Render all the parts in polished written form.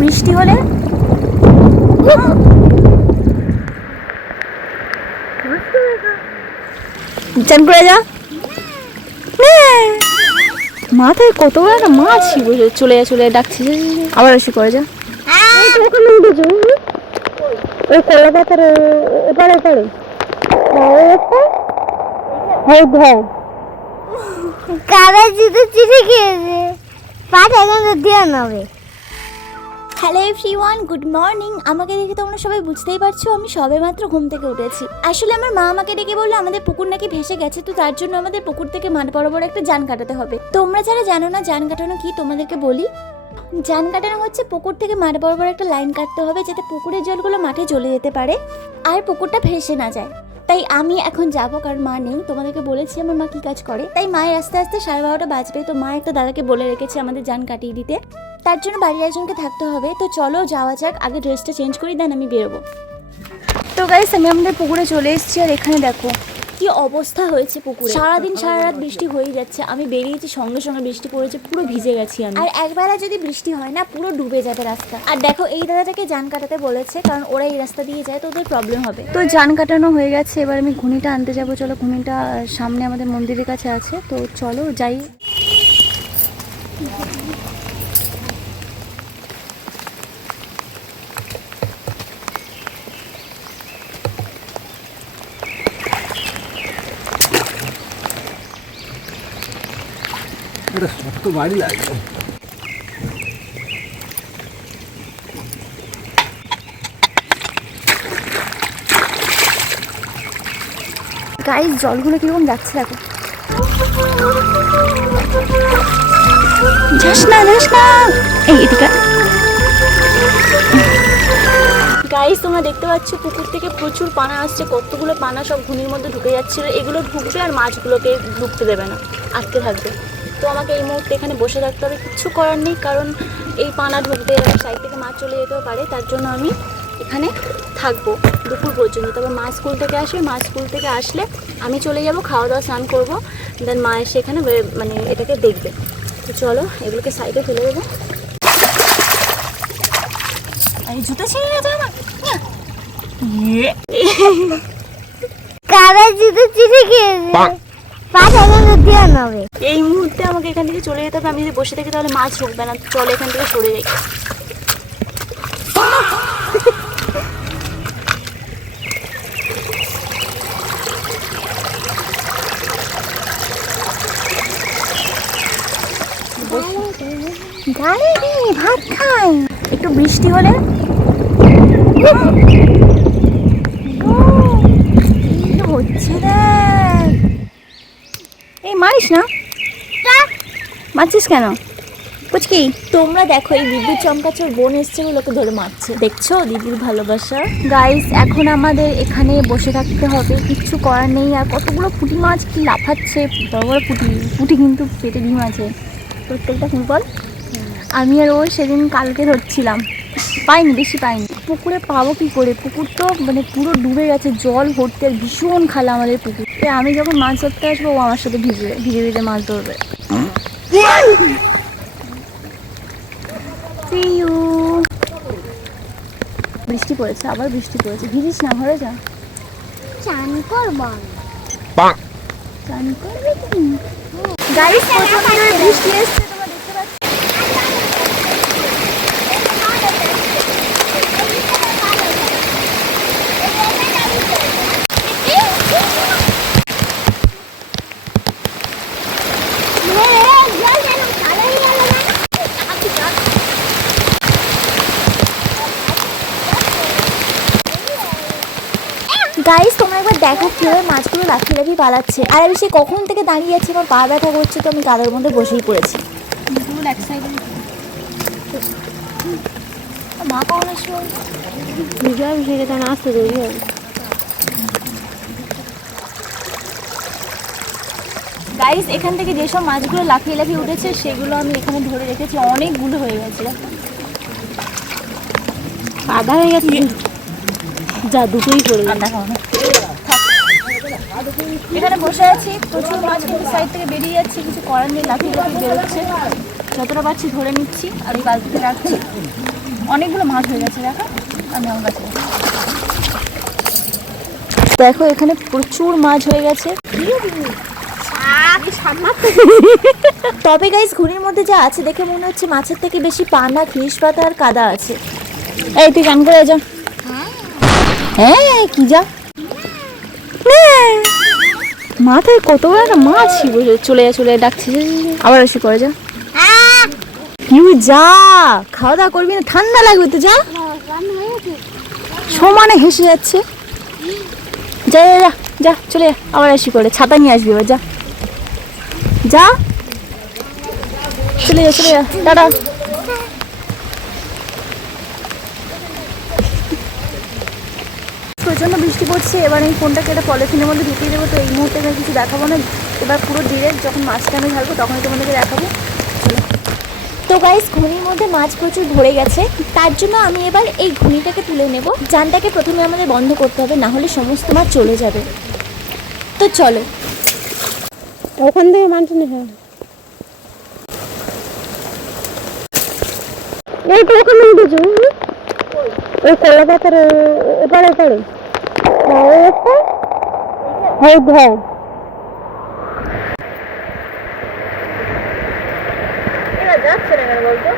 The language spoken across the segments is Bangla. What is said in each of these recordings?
বৃষ্টি হলে চান করে যা। মাথায় কত বড় একটা মাছ চলে চলে ডাকছে, আবার এসে করে যা। ওই কলা পাতার এপারে পড়ে কারা জিতে চিঠি খেয়েছে পাঠা কিন্তু দিয়ে নেবে। Hello everyone, good morning. আমাকে দেখে তোমরা সবাই বুঝতেই পারছো আমি সবেমাত্র ঘুম থেকে উঠেছি। আসলে আমার মা আমাকে ডেকে বললো আমাদের পুকুর নাকি ভেসে গেছে, তো তার জন্য আমাদের পুকুর থেকে মাঠ বরাবর একটা জান কাটাতে হবে। তোমরা যারা জানো না জান কাটানো কি, তোমাদেরকে বলি। জান কাটানো হচ্ছে পুকুর থেকে মাঠ বরাবর একটা লাইন কাটতে হবে যাতে পুকুরের জলগুলো মাঠে চলে যেতে পারে আর পুকুরটা ভেসে না যায়। তাই আমি এখন যাবো, কারণ মা নেই। তোমাদেরকে বলেছি আমার মা কি কাজ করে। তাই মায়ের আস্তে আস্তে 12:30 বাজবে, তো মা একটা দাদাকে বলে রেখেছে আমাদের জান কাটিয়ে দিতে। তার জন্য বাড়ির একজনকে থাকতে হবে। তো চলো যাওয়া যাক, আগে ড্রেসটা চেঞ্জ করি, দেন আমি বেরোবো। তো গাইস আমি আমাদের পুকুরে চলে এসেছি, আর এখানে দেখো কি অবস্থা হয়েছে পুকুরে। সারাদিন সারা রাত বৃষ্টি হয়ে যাচ্ছে, আমি বেরিয়েছি সঙ্গে সঙ্গে বৃষ্টি পড়েছে, পুরো ভিজে গেছি আমি। আর একবেলা যদি বৃষ্টি হয় না পুরো ডুবে যাবে রাস্তা। আর দেখো এই দাদাটাকে জান কাটাতে বলেছে, কারণ ওরা এই রাস্তা দিয়ে যায় তো ওদের প্রবলেম হবে। তো জান কাটানো হয়ে গেছে, এবার আমি ঘুনিটা আনতে যাবো। চলো, ঘুনিটা সামনে আমাদের মন্দিরের কাছে আছে, তো চলো যাই। এটা শক্ত বাড়ি লাগবে। গাইস জলগুলো কিরকম যাচ্ছে দেখো। যাস না এই এদিকে। গাইস তোমরা দেখতে পাচ্ছ পুকুর থেকে প্রচুর পানা আসছে, কতগুলো পানা সব ঘুনির মধ্যে ঢুকে যাচ্ছিল। এগুলো ঢুকবে আর মাছগুলোকে ঢুকতে দেবে না, আটকে থাকবে। তো আমাকে এই মুহূর্তে এখানে বসে থাকতে হবে, কিচ্ছু করার নেই, কারণ এই পানা ঢুকবে আর সাইড থেকে মাছ চলে যেতেও পারে। তার জন্য আমি এখানে থাকবো দুপুর পর্যন্ত। তারপর মা স্কুল থেকে আসবে, মা স্কুল থেকে আসলে আমি চলে যাব, খাওয়া দাওয়া স্নান করবো, দেন মা এসে এখানে মানে এটাকে দেখবে। তো চলো এগুলোকে সাইডে ফেলে দেবো। এই জুতো ছিঁড়ে গেছে আমার। কারা জিতে চিঠি খেয়েছে পাঠা কিন্তু দিয়ে নেবে। এই মুহূর্তে আমাকে এখান থেকে চলে যেতে হবে, আমি যদি বসে থাকি তাহলে মাছ ঢুকবে না। চলো এখান থেকে সরে যাই। ভাত খাই, একটু বৃষ্টি হলে হচ্ছে দেখ। এই মারিস না, মারছিস কেন পুচকি? তোমরা দেখো এই দিদির চমকাচোর বোন এসছে, ওগুলোকে ধরে মারছে, দেখছো দিদির ভালোবাসা। গাইস এখন আমাদের এখানে বসে থাকতে হবে, কিচ্ছু করার নেই। আর কতগুলো পুঁটি মাছ কি লাফাচ্ছে, বড় বড় পুঁটি কিন্তু পেটে ডিম আছে প্রত্যেকটা। ফুটবল আমি আর ও সেদিন কালকে ধরছিলাম, পাইনি, বেশি পাইনি। পুকুরে পাবো কি করে, পুকুর তো মানে পুরো ডুবে গেছে, জল ভর্তি, আর ভীষণ খালা আমাদের পুকুর। আমি যখন মাছ ধরতে আসবো ও আমার সাথে ভিজে ভিজে মাছ ধরবে। বৃষ্টি পড়েছে, আবার বৃষ্টি পড়েছে, ভিজিস না, ঘরে যা, চান করবো। চান করবে তুমি? গাইস প্রচন্ড বৃষ্টি এসছে, তোমরা দেখতে পাচ্ছ। গাইস তোমরা একবার দেখো কিভাবে মাছগুলো লাফিয়ে পালাচ্ছে। আর আমি সে কখন থেকে দাঁড়িয়ে আছি, আমার পা ব্যথা করছে, তো আমি কাদার মধ্যে বসেই পড়েছি। মা কখন আসবে? আসতে দেরি হবে। গাইস এখান থেকে যেসব মাছগুলো লাফিয়ে উঠেছে সেগুলো আমি এখানে ধরে রেখেছি, অনেকগুলো হয়ে গেছে। আধা হয়ে গেছে, যা দুটোই করে এখানে বসে আছি। প্রচুর মাছ কিন্তু সাইড থেকে বেরিয়ে যাচ্ছে, কিছু করার নেই, লাফিয়ে বেরোচ্ছে। যতটা পারছি ধরে নিচ্ছি আর এই বালতিতে রাখছি। অনেকগুলো মাছ হয়ে গেছে দেখো, আমি আমার কাছে দেখো এখানে প্রচুর মাছ হয়ে গেছে। তবে গাইস ঘুড়ির মধ্যে যা আছে দেখে মনে হচ্ছে মাছের থেকে বেশি পানা, ঘিস পাতা আর কাদা আছে। এই তুই গান করে যা। হ্যাঁ কি যা মাথায় কত বড় একটা মাছ চলে ডাকছি, আবার এসে করে যা। তুই যা, খাওয়া দাওয়া করবি না, ঠান্ডা লাগবে তো যা। সমানে হেসে যাচ্ছে, যা যা যা চলে যা, আবার এসে করে ছাতা নিয়ে আসবি এবার যা যা, চলে যা টাটা। প্রচণ্ড বৃষ্টি পড়ছে, এবার এই ফোনটাকে একটা পলিথিনের মধ্যে ঢুকিয়ে দেবো। তো এই মুহূর্তে আমি কিছু দেখাবো না, এবার পুরো ডিরেক্ট যখন মাছটা আমি ঢালবো তখনই তোমাদেরকে দেখাবো। তো গাইস ঘুনির মধ্যে মাছ প্রচুর ভরে গেছে, তার জন্য আমি এবার এই ঘুনিটাকে তুলে নেব। জানটাকে প্রথমে আমাদের বন্ধ করতে হবে, না হলে সমস্ত মাছ চলে যাবে। তো চলো ওখান থেকে মাছ নিয়ে এই তো ওখানে উঠেছো, ওই কলা পাতার ওপারে ওপারে হ্যাঁ যাচ্ছে না কেন বলতো?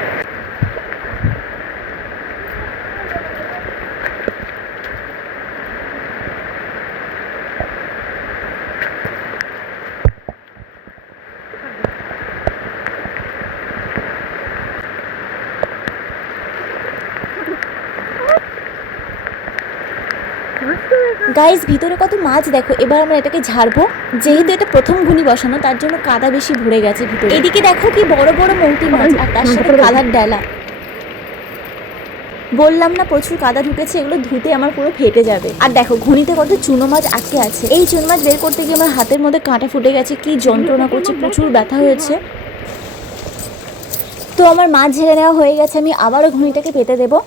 গাইস ভিতরে কত মাছ দেখো। এবার আমরা এটাকে ঝাড়বো, যেহেতু এটা প্রথম ঘুনি বসানো তার জন্য কাদা বেশি ভরে গেছে ভিতরে। এদিকে দেখো কি বড় বড় মৌটি মাছ আর তার সাথে কাদার ডালা। বললাম না প্রচুর কাদা ঢুকেছে, এগুলো ধুতে আমার পুরো ফেটে যাবে। আর দেখো ঘুনিতে কত চুনো মাছ আটকে আছে। এই চুনো মাছ বের করতে গিয়ে আমার হাতের মধ্যে কাঁটা ফুটে গেছে, কি যন্ত্রণা করছে, প্রচুর ব্যথা হয়েছে। তো আমার মাছ ঝেড়ে নেওয়া হয়ে গেছে, আমি আবারও ঘুনিটাকে পেতে দেবো।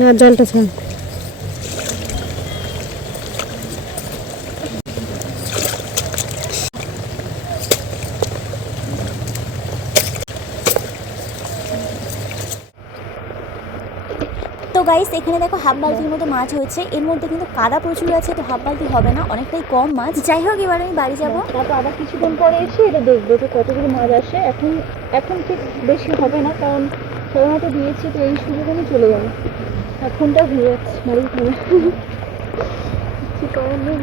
না জলটা ছাড়। তো গাইস এখানে দেখো হাফ বালতির মতো মাছ হয়েছে, এর মধ্যে কিন্তু কাদা প্রচুর আছে, তো হাফ বালতি হবে না, অনেকটাই কম মাছ। যাই হোক এবার আমি বাড়ি যাবো, তারপর আবার কিছুক্ষণ পরে এসে এটা দেখবো যে কতগুলো মাছ আসে। এখন ঠিক বেশি হবে না, কারণ সময়টা দিয়েছি, তো এই সুযোগ আমি চলে যাবো। এখনটা হয়ে যাচ্ছে বাড়ি খাবে কি করার নেই।